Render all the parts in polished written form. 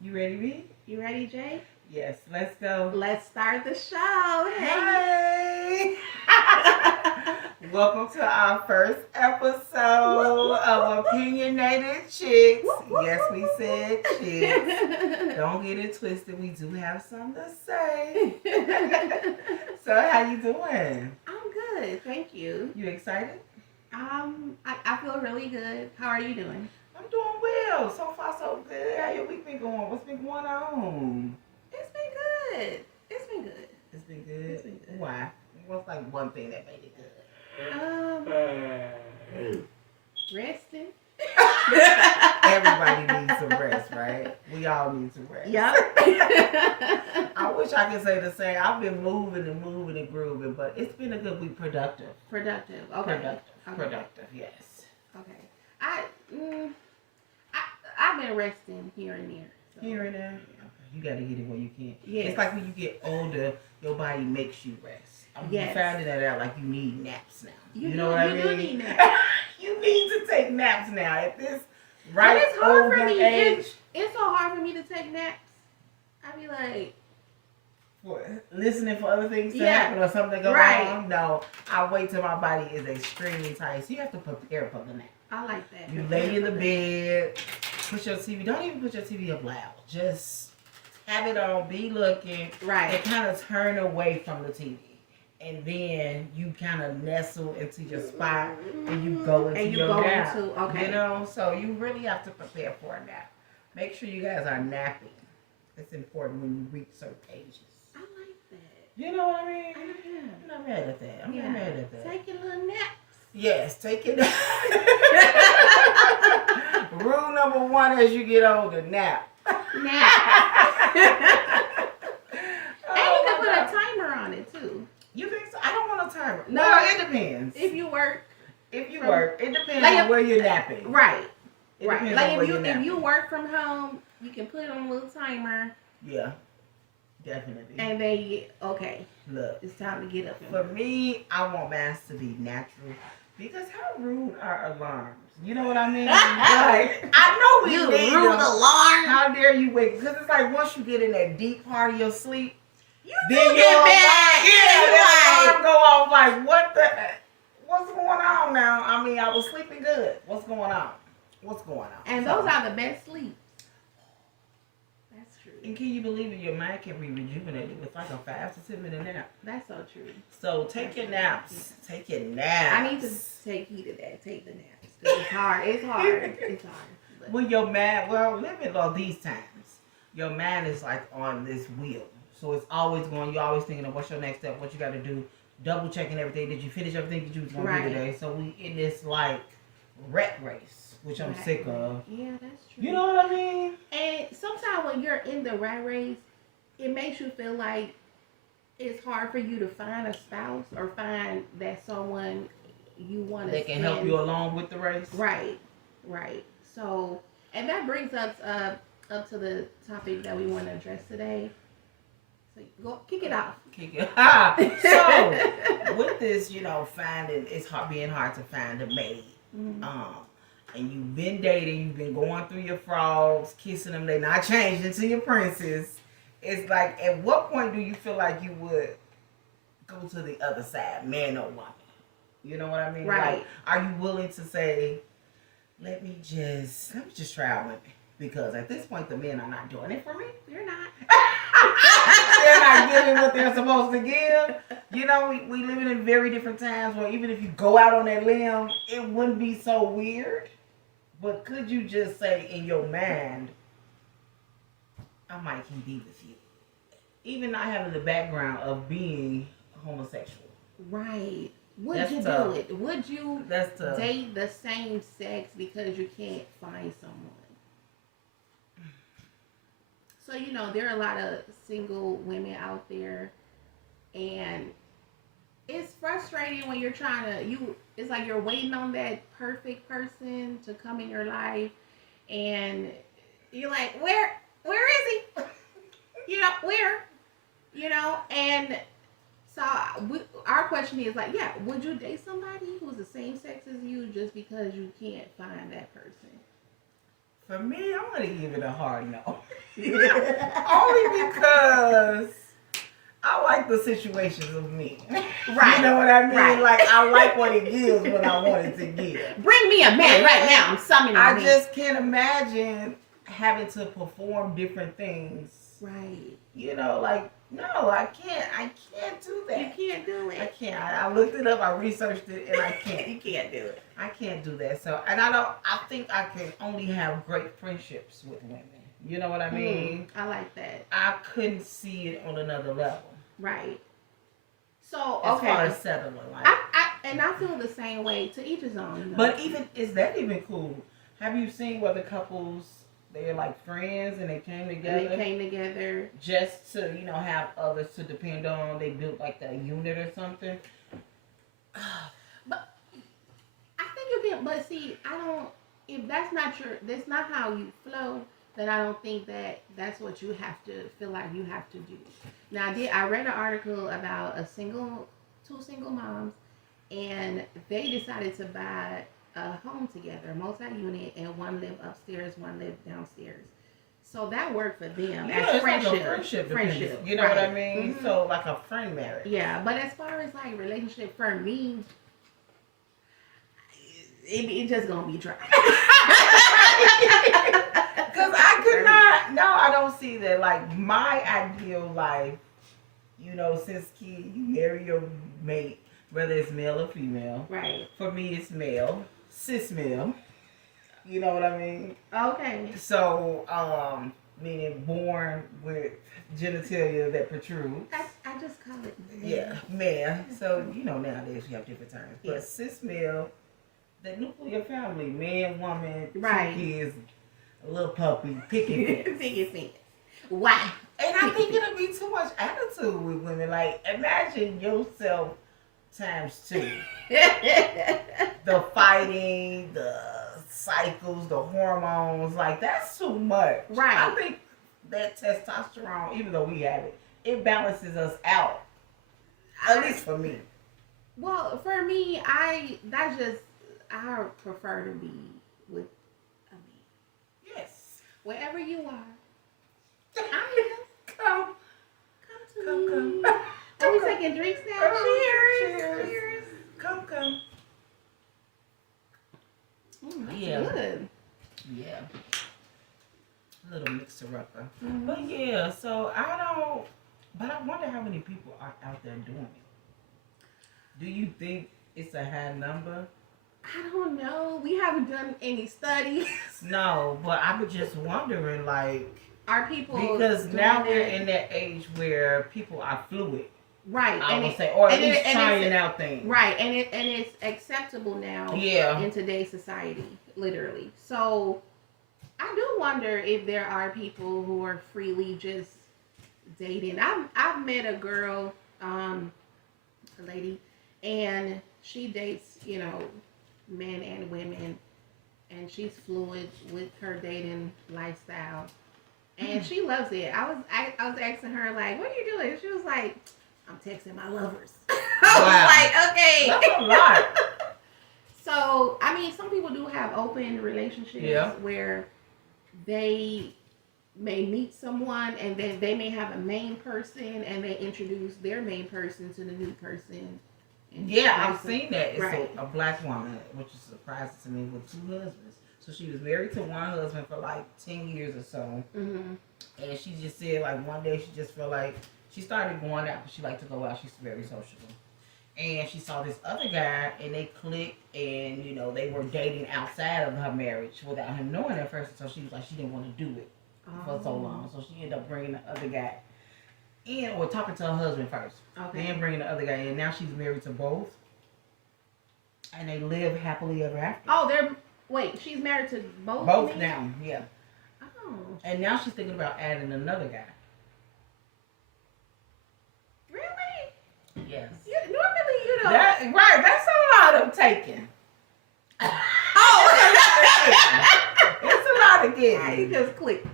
You ready, B? You ready, Jay? Yes, let's go. Let's start the show. Hey! Welcome to our first episode of Opinionated Chixx. Yes, we said chicks. Don't get it twisted. We do have something to say. So, how you doing? I'm good, thank you. You excited? I feel really good. How are you doing? I'm doing well. So far, so good. How your week been going? What's been going on? It's been good. It's been good. It's been good. It's been good. Why? What's like one thing that made it good? Resting. Everybody needs some rest, right? We all need some rest. Yep. I wish I could say the same. I've been moving and grooving, but it's been a good week. Productive. Productive. Okay. Productive. Yes. Okay. I've been resting here and there. So. Here and there. Okay. You got to get it where you can. Yes. It's like when you get older, your body makes you rest. Yes. You finding that out, like you need naps now. You know what I mean? You do need naps. You need to take naps now at this right but it's hard older for me. age. It's so hard for me to take naps. I be like, listening for other things to happen or something to go wrong. No, I wait till my body is extremely tired. So you have to prepare for the nap. I like that. You lay in the bed, put your TV. Don't even put your TV up loud. Just have it on. Be looking. Right. And kind of turn away from the TV. And then you kind of nestle into your spot and you go into your nap. Okay. You know, so you really have to prepare for a nap. Make sure you guys are napping. It's important when you reach certain ages. I like that. You know what I mean? I'm not mad at that. I'm not mad at that. Taking little naps. Yes, take it. Rule number 1 as you get older, nap. Nap. And you can put a timer on it too. You think so? I don't want a timer. No, well, it depends. If you work. It depends on where you're napping. Right. It right. depends Like on if you work from home, you can put it on a little timer. Yeah. Definitely. And then okay. Look. It's time to get up. For me, I want mine to be natural. Because how rude are alarms? You know what I mean? Like, I know we need rude alarm. How dare you wake? Because it's like once you get in that deep part of your sleep, you then get back. That alarm go off like, what's going on now? I mean, I was sleeping good. What's going on? And those are the best sleeps. That's true. And can you believe it? Your mind can be rejuvenated with like a 5 to 10 minute nap. That's so true. So take your naps. Take your naps. I need to take heed of that. Take the naps. It's hard. It's hard. But. When your mind, living all these times, your mind is like on this wheel. So it's always going, you're always thinking of what's your next step, what you got to do, double checking everything. Did you finish everything that you was going to do today? So we in this like rat race, which I'm sick of. Yeah, that's true. You know what I mean? And sometimes when you're in the rat race, it makes you feel like it's hard for you to find a spouse or find that someone you want to That can help you along with the race. Right. So, and that brings us up to the topic that we want to address today. So go kick it off. So with this, finding it's being hard to find a mate. Mm-hmm. And you've been dating, you've been going through your frogs, kissing them, they're not changed into your princess. It's like, at what point do you feel like you would go to the other side, man or woman? You know what I mean? Right. Like, are you willing to say, let me just try out women? Because at this point, the men are not doing it for me. They're not. They're not giving what they're supposed to give. We living in very different times where even if you go out on that limb, it wouldn't be so weird. But could you just say in your mind, I might can be with you? Even not having the background of being homosexual. Right. Would That's you tough. do it? Would you date the same sex because you can't find someone? So, there are a lot of single women out there, and it's frustrating when you're it's like you're waiting on that perfect person to come in your life, and you're like, where is he? Where? And so our question is like, would you date somebody who's the same sex as you just because you can't find that person? For me, I'm going to give it a hard no. Only because I like the situations of men. Right. You know what I mean? Right. Like, I like what it gives when I want it to give. Bring me a man right now. I'm summoning a man. I just can't imagine having to perform different things. Right. You know, like, no, I can't do that. You can't do it. I can't. I looked it up, I researched it, and I can't. You can't do it. I can't do that. So, and I think I can only have great friendships with women. You know what I mean? I like that. I couldn't see it on another level. Right. So, As okay. far as settling, like. I feel the same way, to each his own. You know? But is that even cool? Have you seen where the couples, they're like friends and they came together? Just to, have others to depend on. They built like that unit or something. But I think you can. But see, if that's not how you flow, then I don't think that's what you have to feel like you have to do. Now, I read an article about two single moms, and they decided to buy a home together, a multi-unit, and one lived upstairs, one lived downstairs. So that worked for them as friendship. Like a friendship. You know right. what I mean? Mm-hmm. So like a friend marriage. Yeah, but as far as like relationship, for me, it just gonna be dry. Because I could not. No, I don't see that. Like my ideal life, since kid, you marry your mate, whether it's male or female. Right. For me, it's male, cis male. You know what I mean? Okay. So, meaning born with genitalia that protrude. I just call it man. Yeah, man. So, nowadays you have different terms. But Yes. cis male, the nuclear family, man, woman, right. 2 kids, a little puppy, picket fence. Picket fence. Why? And I think it'll be too much attitude with women. Like, imagine yourself times 2. The fighting, the cycles, the hormones, like that's too much. Right. I think that testosterone, even though we have it balances us out. At least for me. Well, for me, I prefer to be with a man. Yes. Wherever you are, I am. Come to me. Are we taking drinks now? Cheers. Come. That's Yeah. good. Yeah. A little mixer-upper. Mm-hmm. But yeah, so but I wonder how many people are out there doing it. Do you think it's a high number? I don't know. We haven't done any studies. No, but I was just wondering, like, are people because now we're in that age where people are fluid. Right. I would say, or at least trying out things. Right, and it's acceptable now. Yeah. In today's society, literally. So, I do wonder if there are people who are freely just dating. I've met a girl, a lady, and she dates, men and women, and she's fluid with her dating lifestyle, and she loves it. I was asking her, like, what are you doing? She was like, I'm texting my lovers. I was like, okay. That's a lot. So, I mean, some people do have open relationships where they may meet someone and then they may have a main person and they introduce their main person to the new person. Yeah, I've seen that. It's right. a black woman, which is surprising to me, with 2 husbands. So she was married to one husband for like 10 years or so. Mm-hmm. And she just said, like, one day she just felt like she started going out because she liked to go out. She's very sociable. And she saw this other guy, and they clicked, and, they were dating outside of her marriage without him knowing at first. So she was like, she didn't want to do it for so long. So she ended up bringing the other guy in, or talking to her husband first. Okay. Then bringing the other guy in. Now she's married to both. And they live happily ever after. Oh, she's married to both? Both now, yeah. Oh. And now she's thinking about adding another guy. Really? Yes. Normally, Right, that's a lot of taking. Oh! It's a lot of getting. You just click.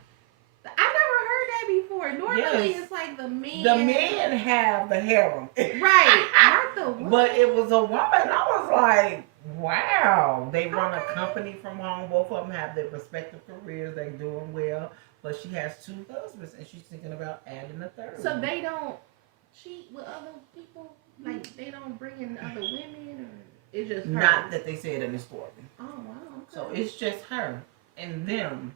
I never heard that before. Normally, it's like the men. The men have the harem. Right, not the woman. But it was a woman. I was like, wow. They run a company from home. Both of them have their respective careers. They're doing well. but she has 2 husbands, and she's thinking about adding a 3rd. So they don't cheat with other people? Like, they don't bring in other women? Or it's just her? Not that they said in the story. Oh, wow. Okay. So it's just her and them.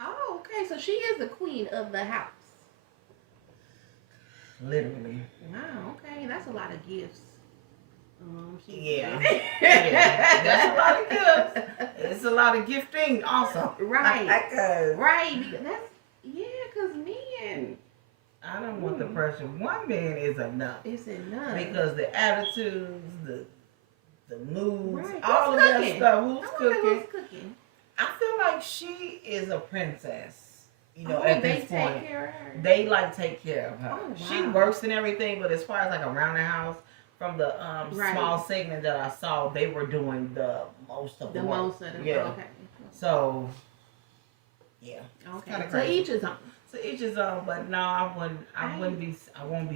Oh, okay. So she is the queen of the house. Literally. Wow, okay. That's a lot of gifts. Yeah. Yeah. That's a lot of gifts. It's a lot of gifting also. Right. Because right. Because because men. I don't want the pressure. One man is enough. It's enough. Because the attitudes, the moods, right. all of that stuff. Who's cooking? I feel like she is a princess. You know, oh, at they this point, take care of her. they like take care of her. Oh, wow. She works and everything, but as far as like around the house, from the small segment that I saw, they were doing the most of the work. Most of the yeah. Okay. So, yeah. Okay. So each is on. So each is on, but no, I won't be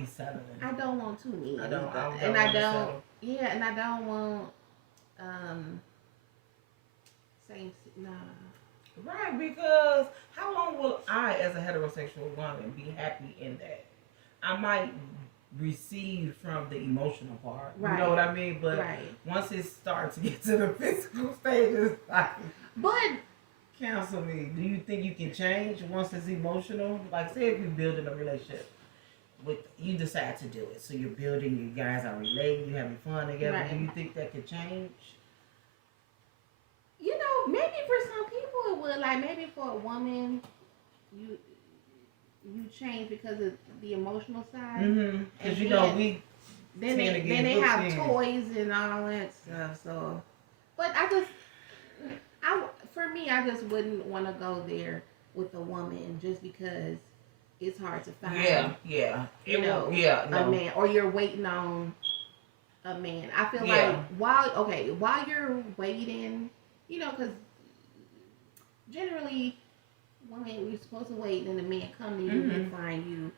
settling. I don't want too many. I don't and I don't. Yeah, and I don't want same. Nah. Right, because how long will I, as a heterosexual woman, be happy in that? I might receive from the emotional part. Right. You know what I mean? But once it starts to get to the physical stage, it's like, but counsel me. Do you think you can change once it's emotional? Like, say if you're building a relationship, you decide to do it. So you're building, you guys are relating, you're having fun together. Right. Do you think that could change? You know, maybe for some people it would. Like, maybe for a woman, you change because of the emotional side. Mm-hmm. Because, you know, then they have toys and all that stuff. So, but for me, I just wouldn't want to go there with a woman just because it's hard to find. A man, or you're waiting on a man. I feel like while you're waiting, you know, because generally women, we're supposed to wait and then the man come to you and find you,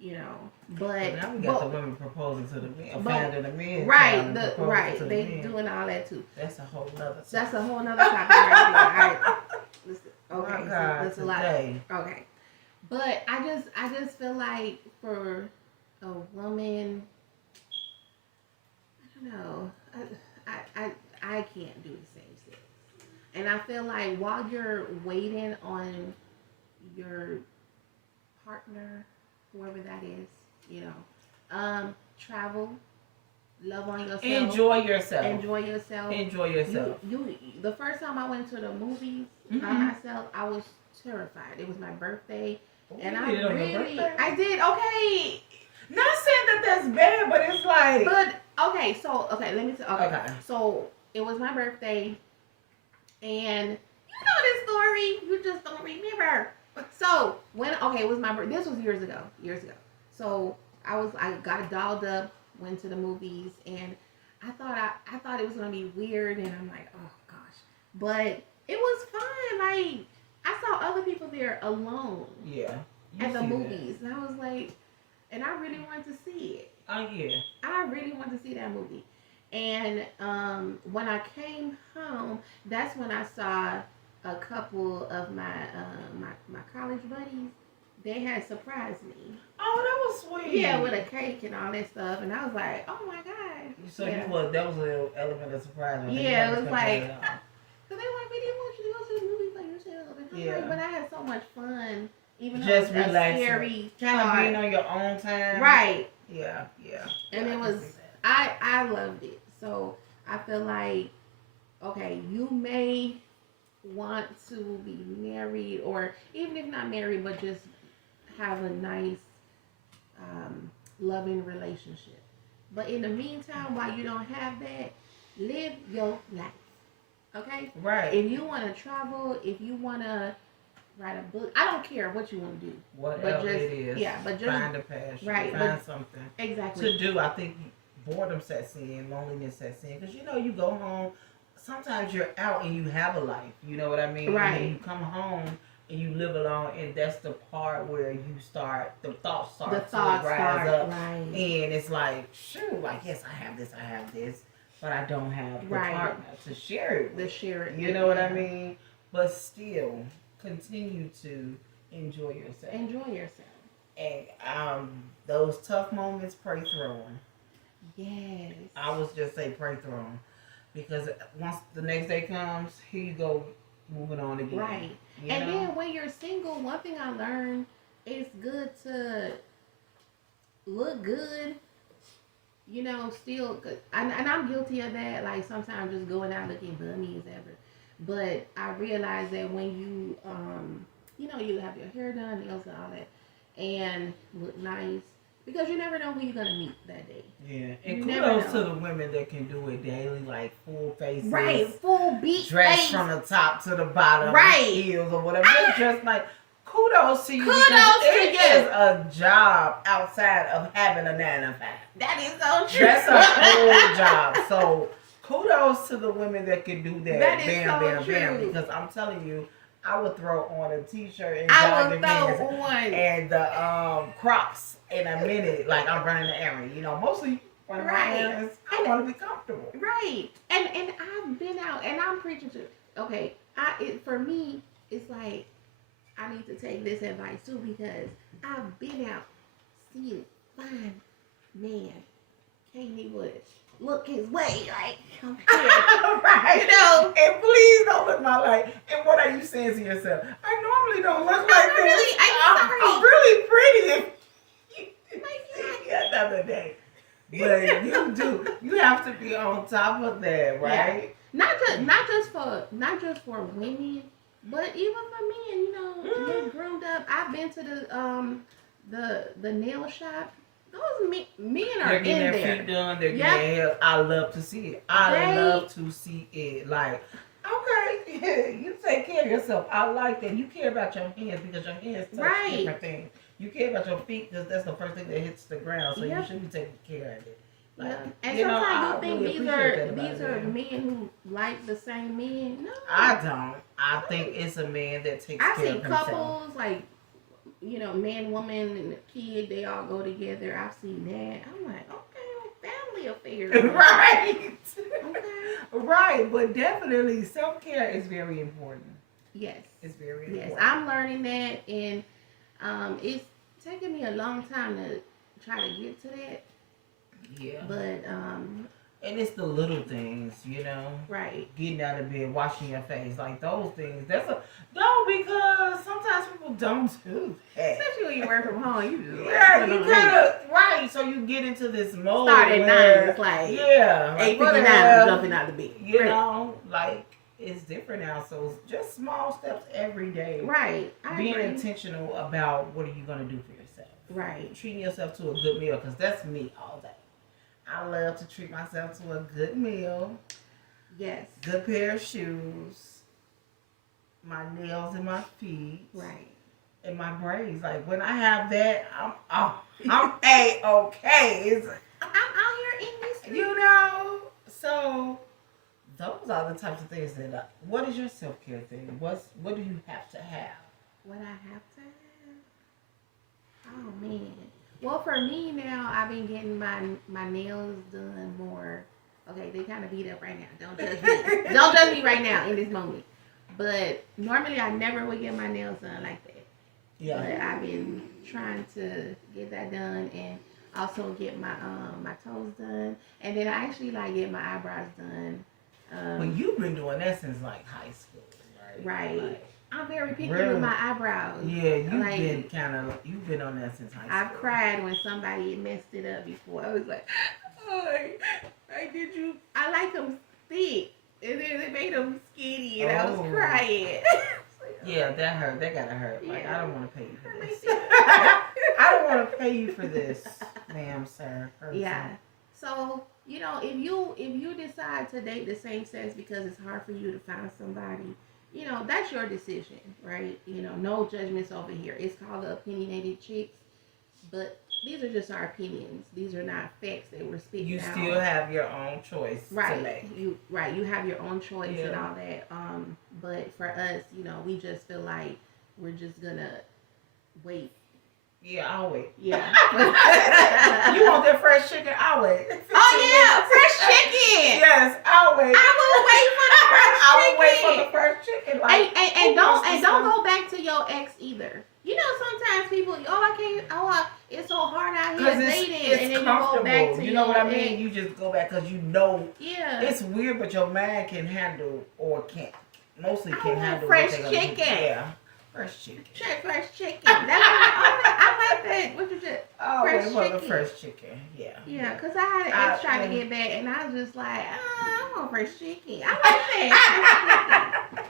you know. But now we got the women proposing to the men, finding the men. Right, they doing all that too. That's a whole nother topic. That's a whole nother topic right there. Okay, so that's a lot. Okay. But I just feel like for a woman, I don't know. I can't do the same sex. And I feel like while you're waiting on your partner, whoever that is, you know, travel, love on yourself. Enjoy yourself. You the first time I went to the movies by myself, I was terrified. It was my birthday. And I did, okay. Not saying that that's bad, but it's like. But let me say. Okay. So it was my birthday, and you know this story. You just don't remember. So it was my birthday. This was years ago. So I got dolled up, went to the movies, and I thought it was gonna be weird, and I'm like, oh gosh, but it was fun. Like, I saw other people there alone. Yeah. At the movies. That. And I was like, and I really wanted to see it. Oh, yeah. I really wanted to see that movie. And when I came home, that's when I saw a couple of my college buddies. They had surprised me. Oh, that was sweet. Yeah, with a cake and all that stuff. And I was like, oh my God. So that was an element of surprise. Yeah, it was like, because they were like, we didn't want you to go to the movie by yourself. And I'm like, but I had so much fun. Even though just it was relaxing. Scary kind of being on your own time. Right. Yeah. And it was, I loved it. So I feel like, okay, you may want to be married, or even if not married, but just have a nice, loving relationship. But in the meantime, while you don't have that, live your life. Okay? Right. If you want to travel, if you want to write a book, I don't care what you want to do. Whatever it is. Yeah, but just find a passion. Right. Find something. Exactly. To do. I think boredom sets in, loneliness sets in. Because, you know, you go home, sometimes you're out and you have a life. You know what I mean? Right. And then you come home and you live alone, and that's the part where the thoughts start to rise up. Right. And it's like, shoot, like, yes, I have this, but I don't have the partner to share it with. You know what I mean? But still, continue to enjoy yourself. Enjoy yourself. And those tough moments, pray through them. Yes. I would just say pray through them. Because once the next day comes, here you go, moving on again. Right. And then when you're single, one thing I learned, it's good to look good, still good. And I'm guilty of that, like sometimes just going out looking bummy as ever. But I realized that when you, you have your hair done, nails and all that, and look nice, because you never know who you're going to meet that day. Yeah, and kudos to the women that can do it daily, like full faces. Right, full beat dress face. from the top to the bottom. Right. Heels or whatever. It's just like, kudos to you. Kudos to it you. It is a job outside of having a 9 to 5. That is so true. That's a whole job. So, kudos to the women that can do that. That is bam, so bam, true. bam. Because I'm telling you, I would throw on a t-shirt and I would jogging throw pants on. and the Crocs in a minute, like I'm running the errand. Mostly when I want to be comfortable. Right. And I've been out, and I'm preaching to. Okay, for me, it's like I need to take this advice too, because I've been out seeing fine man can't even look his way, like right. And please don't look my life. And what are you saying to yourself? I normally don't look like this. I'm really pretty. Another day. But you do. You have to be on top of that, right? Yeah. Not just for women, but even for men. Get groomed up. I've been to the nail shop. Those men are they're getting in their there. feet done. They're getting their hair. I love to see it. I love to see it. Like, okay, you take care of yourself. I like that. You care about your hands because your hands touch different things. You care about your feet because that's the first thing that hits the ground. So you should be taking care of it. Like, and sometimes you think these are men who like the same men. No, I don't. I think it's a man that takes care of himself. I've seen couples like, man, woman, and kid, they all go together. I've seen that. I'm like, okay, family affairs. Right. Okay. Right, but definitely self-care is very important. Yes. It's very important. Yes, I'm learning that, and it's taken me a long time to try to get to that. Yeah. But and it's the little things, Right. Getting out of bed, washing your face, like those things. Because sometimes people don't do that. Especially when you work from home, you just you kind of right. So you get into this mode. Start at 9. It's like 8:59 jumping out of bed. Like it's different now. So just small steps every day. Right. Being intentional about what are you gonna do for yourself. Right. Treating yourself to a good meal, because that's me all day. I love to treat myself to a good meal. Yes. Good pair of shoes. My nails and my feet. Right. And my braids. Like when I have that, I'm A-okay. I'm out here in this. So those are the types of things that. What is your self-care thing? What do you have to have? What I have to have? Oh man. Well, for me now, I've been getting my nails done more. Okay, they kind of beat up right now. Don't judge me. Don't judge me right now in this moment. But normally I never would get my nails done like that. Yeah. But I've been trying to get that done, and also get my toes done, and then I actually like get my eyebrows done. Well, you've been doing that since like high school, right? Right. Like, I'm very picky with my eyebrows. Yeah, you've been on that since high school. I've cried when somebody messed it up before. I was like, oh, did you? I like them thick, and then they made them skinny, and I was crying. Yeah, that hurt. That gotta hurt. Like, Yeah. I don't want to pay you for this. I don't want to pay you for this, ma'am, sir. Person. Yeah. So, if you decide to date the same sex because it's hard for you to find somebody, that's your decision, right? No judgments over here. It's called the Opinionated Chixx, but these are just our opinions. These are not facts that we're speaking You out. still have your own choice right. to make. You have your own choice Yeah. and all that. But for us, we just feel like we're just gonna wait Yeah, I'll wait. Yeah. You want that fresh chicken? I'll wait. Oh yeah, fresh chicken. Yes, I'll wait. I will wait for the fresh chicken. I will wait for the fresh chicken. Like, And don't go back to your ex either. You know, sometimes people, it's so hard out here dating, it's and then comfortable. you go back to you know your what I mean? ex. You just go back because you know. Yeah. It's weird, but your man can handle or can't. Mostly can handle fresh what they chicken. Yeah. Fresh chicken. Fresh chicken. I like that. What you just? Oh, fresh for the chicken. fresh chicken. Yeah. Yeah, because I had an ex trying to get back, and I was just like, I want fresh chicken. I like that.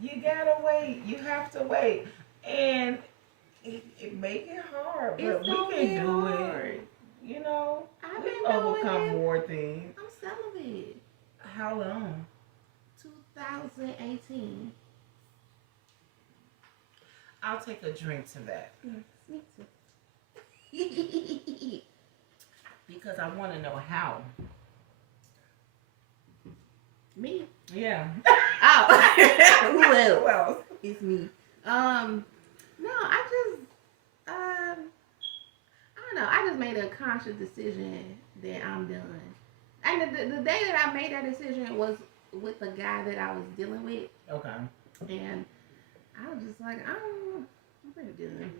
You gotta wait. You have to wait. And it make it hard, but we can do hard. it. You know, I've we been overcome doing it. more things. I'm celibate. How long? 2018. I'll take a drink to that. Me too. Because I want to know how. Me? Yeah. Oh. Who else? Who else? It's me. No, I don't know. I just made a conscious decision that I'm done. And the day that I made that decision was with the guy that I was dealing with. Okay. And I was just like, I'm pretty done.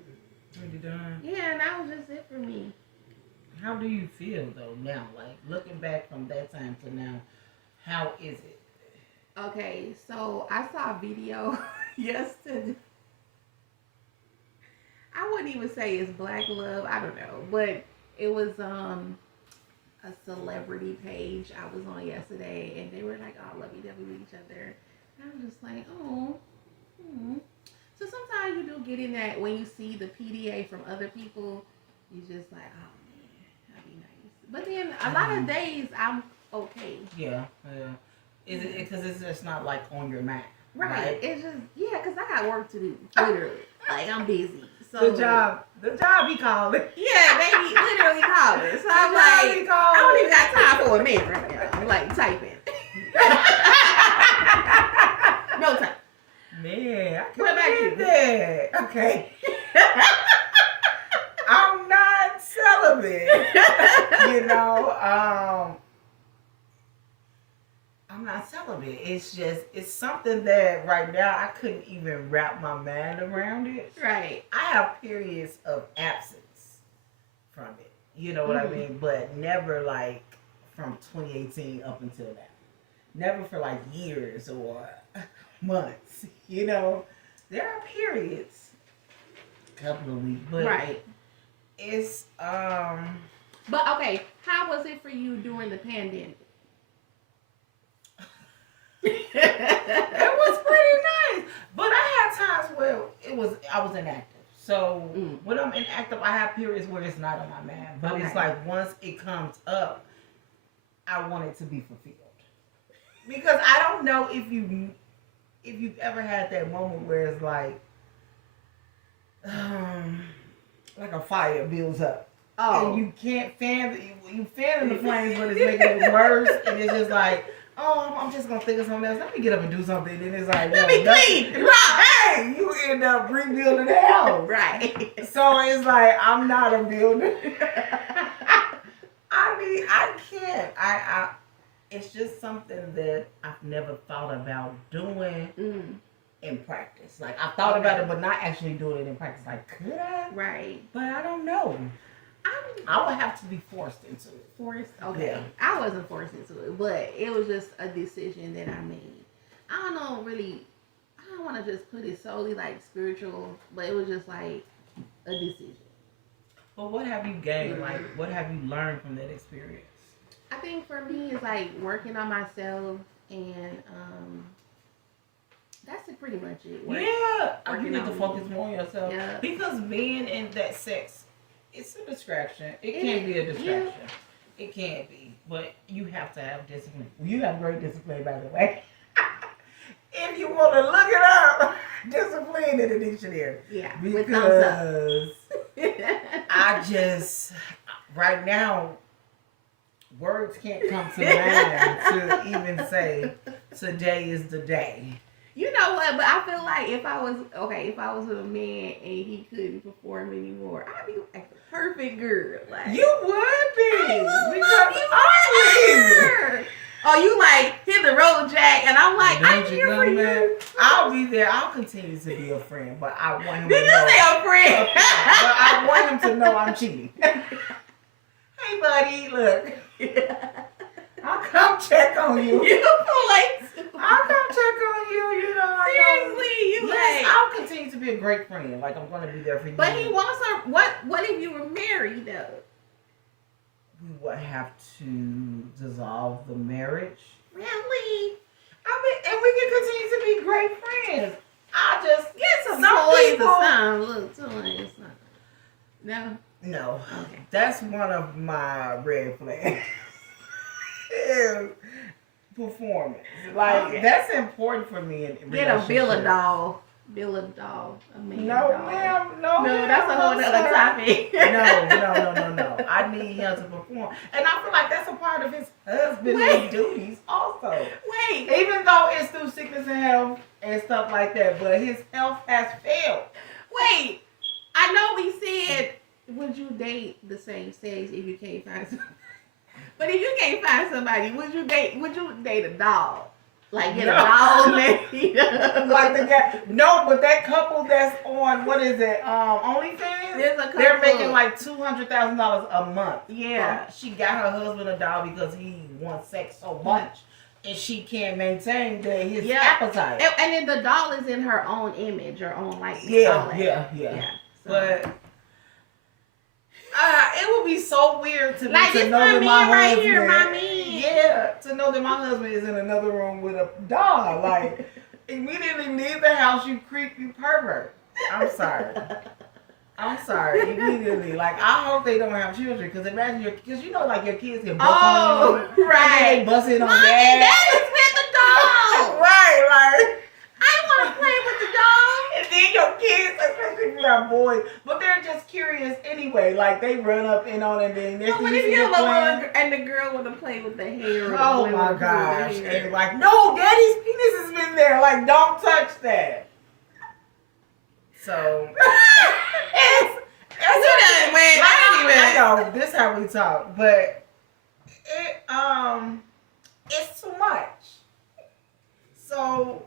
Pretty done. Yeah, and that was just it for me. How do you feel though now? Like looking back from that time to now, how is it? Okay, so I saw a video yesterday. I wouldn't even say it's black love. I don't know, but it was a celebrity page I was on yesterday, and they were like all lovey-dovey with each other. And I was just like, oh. So sometimes you do get in that when you see the PDA from other people, you just like, oh man, that'd be nice. But then a lot of days I'm okay. Yeah. Is it because it's just not like on your mind? Right. It's just because I got work to do. Literally, like I'm busy. So the job he called it. Yeah, they be literally calling. So I'm like, I don't even got time for a minute right now. I'm like typing. No time. Man, I What about you? that. Okay. I'm not celibate. You know, I'm not celibate. It's something that right now I couldn't even wrap my mind around it. Right. I have periods of absence from it. You know what I mean? But never like from 2018 up until now. Never for like years or months. You know, there are periods, a couple of weeks, but right. It's But okay, how was it for you during the pandemic? It was pretty nice, but I had times where I was inactive. So when I'm inactive, I have periods where it's not on my mind. But it's like once it comes up, I want it to be fulfilled. Because I don't know if you've ever had that moment where it's like a fire builds up. Oh. And you can't you fanning the flames, but it's making it worse. And it's just like, oh, I'm just gonna think of something else. Let me get up and do something. And it's like, let me clean. Hey, you end up rebuilding the house. Right. So it's like, I'm not a builder. I mean, I can't. It's just something that I've never thought about doing in practice. Like, I thought about it, but not actually doing it in practice. Like, could I? Right. But I don't know. I would have to be forced into it. Forced? Okay. Yeah. I wasn't forced into it, but it was just a decision that I made. I don't want to just put it solely like spiritual, but it was just like a decision. But what have you gained? Like, what have you learned from that experience? I think for me, it's like working on myself, and that's pretty much it. You need to focus more on yourself. Yeah. Because being in that sex, it's a distraction. It can be a distraction. Yeah. It can be. But you have to have discipline. You have great discipline, by the way. If you want to look it up, discipline in the dictionary. Yeah. Because I just, right now, words can't come to mind to even say today is the day. You know what? But I feel like if I was with a man and he couldn't perform anymore, I'd be like the perfect girl. Like You would be. Because oh, you like hit the road, Jack, and I'm like, I'm here for you. I'll be there. I'll continue to be a friend, but I want him Did to you know. say a friend? But I want him to know I'm cheating. Hey, buddy, look. I'll come check on you. You like I'll come check on you. You know, seriously, you yes, like. I'll continue to be a great friend. Like I'm gonna be there for you. But he wants her. What if you were married though? We would have to dissolve the marriage. Really? I mean, and we can continue to be great friends. I just Get some some toys people. or something. Look, toys. No. No, Okay. that's one of my red flags. Is performance. Like Okay. that's important for me in Get a relationships. doll. Build a doll. A man No, doll. ma'am. No, No, ma'am, that's a whole no, other sir. topic. No. I need him to perform. And I feel like that's a part of his husbandly duties also. Wait. Even though it's through sickness and health and stuff like that, but his health has failed. Wait. I know we said, would you date the same sex if you can't find somebody? But if you can't find somebody, would you date a doll? Like get a doll made up? Like the guy, no, but that couple that's on what is it? OnlyFans. There's a couple. They're making like $200,000 a month. Yeah. She got her husband a doll because he wants sex so much, and she can't maintain his appetite. And then the doll is in her own image, her own like. Yeah. So. But it would be so weird to Like to it's know my that man my right husband, here, my man. Yeah, to know that my husband is in another room with a doll. Like immediately leave the house, you creep, you pervert. I'm sorry. Immediately, like I hope they don't have children, because imagine because you know, like your kids can bust on you, right. and they bust in on Mommy, dad. that is with the doll. Right, like. I want to play with the doll. And then your kids, especially if you have boys, but they're just curious anyway. Like they run up in on it, and then But what if you and the girl want to play with the hair? Or oh my gosh! And like, no, daddy's penis has been there. Like, don't touch that. So I know this is how we talk, but it's too much. So.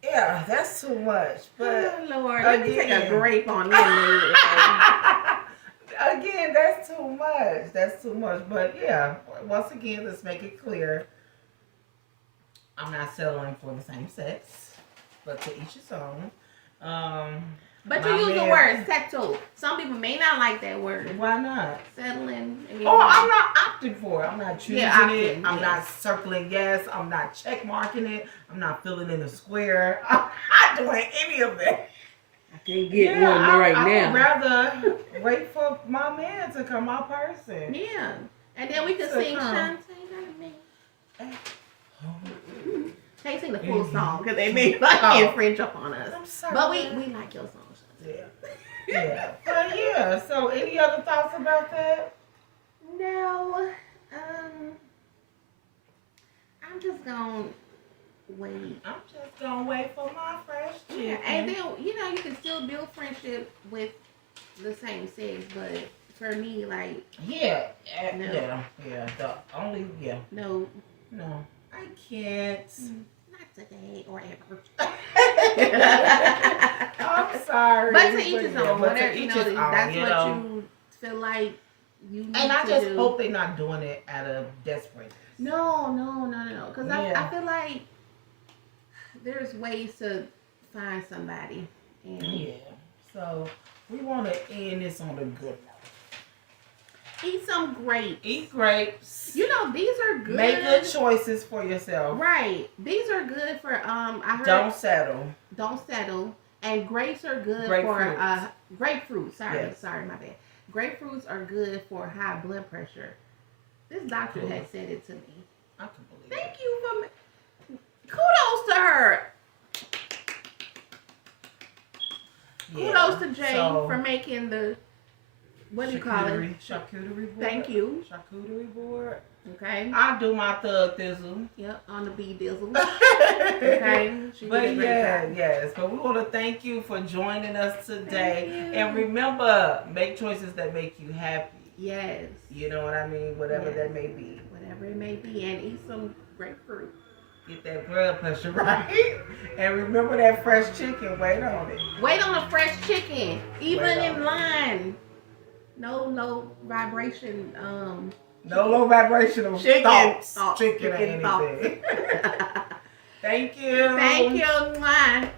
Yeah, that's too much. But oh, Lord, let me take a grape on that. Again, that's too much. That's too much. But yeah, once again, let's make it clear. I'm not settling for the same sex, but to each his own. But you use the word settle. Some people may not like that word. Why not? Settling. I'm not opting for it. I'm not choosing it. I'm yes. not circling yes. I'm not check marking it. I'm not filling in the square. I'm not doing any of that. I can't get one right now. I would rather wait for my man to come, my person. Yeah. And then we can sing Shantae. Can't sing the full song because they may like infringe upon us. I'm sorry. But we like your song, Shantae. Yeah. But yeah, so any other thoughts about that? No. I'm just gonna wait. I'm just gonna wait for my fresh chicken. Yeah, and then you can still build friendship with the same sex, but for me, like yeah. no, I can't. not today or ever. I'm sorry. But to each his own. but Whatever to each that's his what own, you feel like you need and I to just do. hope they're not doing it out of desperation. No. Because I feel like there's ways to find somebody. And Yeah. So we want to end this on a good note. eat some grapes. Eat grapes. These are good. Make good choices for yourself. Right. These are good for I heard Don't settle. Don't settle. And grapes are good for grapefruit. Sorry, my bad. Grapefruits are good for high blood pressure. This doctor had said it to me. I can believe it. Thank you for kudos to her. Yeah. Kudos to Jay So, for making the what do you call it? Charcuterie board. Thank you. Charcuterie board. Okay. I do my 𝓣𝓐𝓖𝓢. Yep, on the bee dizzle. Okay. But yes. But we want to thank you for joining us today. And remember, make choices that make you happy. Yes. You know what I mean? Whatever that may be. Whatever it may be. And eat some grapefruit. Get that blood pressure right. And remember that fresh chicken. Wait on it. Wait on a fresh chicken. Even in line. No low vibration. No low vibrational chicken thoughts. Thoughts. Chicken or anything. Thank you. Thank you. Mwah.